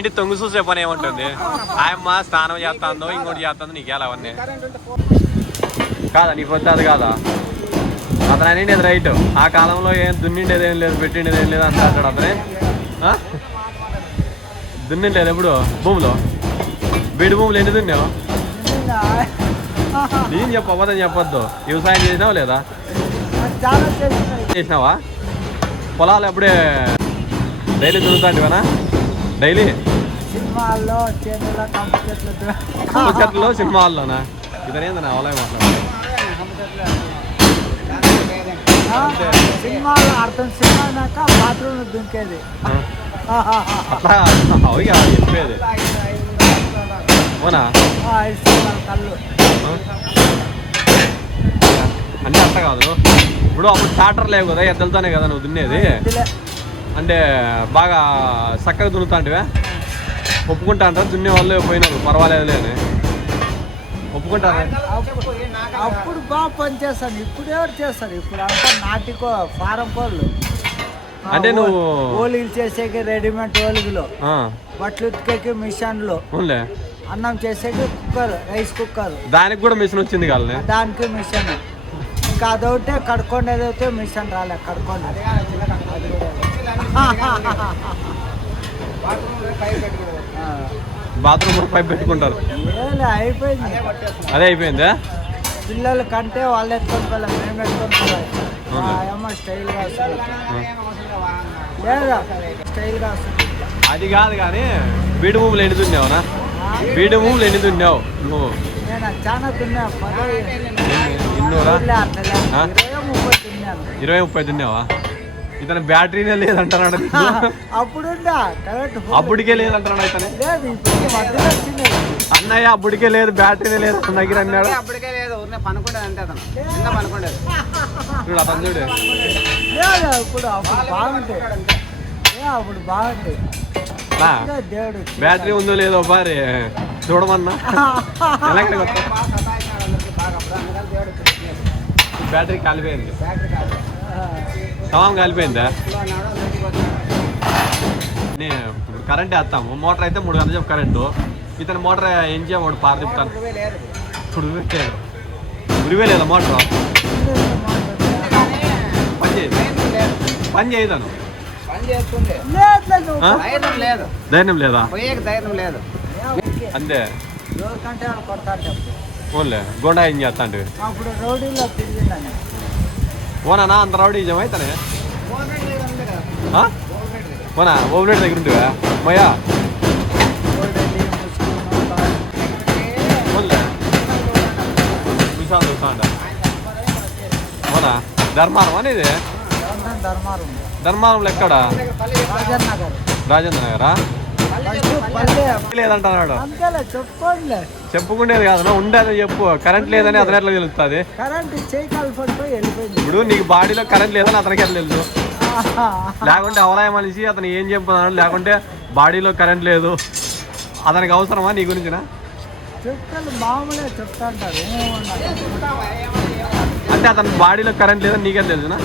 ఇంటి తొంగి చూసే పని ఏముంటుంది ఆయమ్మ స్నానం చేస్తుందో ఇంకోటి చేస్తుందో నీకు ఎలా అవన్నీ కాదా నీకు వద్దు కాదా అతను అనేది రైట్ ఆ కాలంలో ఏం దున్నిండేది ఏం లేదు పెట్టిండేది ఏం లేదు అంత అంటాడు అతనే దున్నిండేది ఎప్పుడు భూమిలో బీడు భూములు ఎన్ని దున్నావు నేను చెప్పబోదని చెప్పొద్దు వ్యవసాయం చేసినావా లేదా చేసినావా పొలాలు ఎప్పుడే డైలీ దున్నుతాంటివేనా డైలీ చెట్లు సినిమా హాల్లోనా ఇదనేందన్నా అవలే మాట్లాడు అట్లా అవి చెప్పేది అవునా అంటే అట్లా కాదు ఇప్పుడు అప్పుడు ట్రాక్టర్ లేవు కదా ఎద్దులతోనే కదా నువ్వు దున్నేది అంటే బాగా చక్కగా దున్నుతాంటివే ఒప్పుకుంటా అంటారు దున్నే వాళ్ళు పోయినారు పర్వాలేదులే అని ఒప్పుకుంటారా అప్పుడు బాగా పని చేస్తాను ఇప్పుడు ఎవరు చేస్తారు ఇప్పుడు అంతా నాటికో ఫారం కోళ్ళు అంటే నువ్వు ఓలిగలు చేసేకి రెడీమేడ్ ఓలిగలు బట్టలు ఉతికేకి మిషన్లు అన్నం చేసేకి కుక్కర్ రైస్ కుక్కర్ దానికి కూడా మిషన్ వచ్చింది కదా దానికి మిషన్ ఇంకా అదొకటే కడుక్కోండి అయితే మిషన్ రాలే కడుక్కోండి బాత్రూమ్ పైప్ పెట్టుకుంటారు అయిపోయింది అదే అయిపోయిందా పిల్లల కంటే వాళ్ళు ఎత్తుకొని పోవాలి మేము ఎత్తుకొని పోవాలి అమ్మ స్టైల్గా వస్తుంది లేదా స్టైల్గా వస్తుంది అది కాదు కానీ బీడు భూములు ఎన్ని దున్నావునా బీడు భూములు ఎన్ని దున్నావు నువ్వు నేను చాలా దున్నా 20-30 దున్నావా ఇతను బ్యాటరీనే లేదంటున్నాడు అప్పటికే లేదంటున్నాడు ఇతనే అన్నయ్య అప్పటికే లేదు బ్యాటరీనే లేదు దగ్గర అన్నాడు చూడు అతను చూడు అప్పుడు బాగుంది బ్యాటరీ ఉందో లేదో బారి చూడమన్నా బ్యాటరీ కాలిపోయింది తమాం కాలిపోయిందా ఇప్పుడు కరెంట్ వేస్తాము మోటార్ అయితే 3 గంటలు చెప్పు కరెంటు ఇతను మోటార్ ఏం చేయవాడు పార తిప్పుతాను ఇప్పుడు ఉరివే లేదా మోటార్ పని చేయదాను ధైర్యం లేదా అంతే ఓన్లే గోండా ఏం చేస్తా అంటే ఓనా అంత రౌడీ నిజమైతేనే ఓనా ఓవరేట్ దగ్గర ఉంటుందా మయా ఓన్లే విశాల్ చూస్తాండ ఓనా ధర్మారం అనేది ధర్మారంలో ఎక్కడ రాజేంద్ర నగరా లేదంటున్నాడు చెప్పుకునేది కాదు ఉండేది చెప్పు కరెంట్ లేదని అతను ఎట్లా తెలుస్తుంది ఇప్పుడు నీకు బాడీలో కరెంట్ లేదని అతనికి ఎట్లా తెలుసు లేకుంటే అవరాయ మనిషి అతను ఏం చెప్తున్నాడు లేకుంటే బాడీలో కరెంట్ లేదు అతనికి అవసరమా నీ గురించిన అంటే అతని బాడీలో కరెంట్ లేదని నీకే తెలుసునా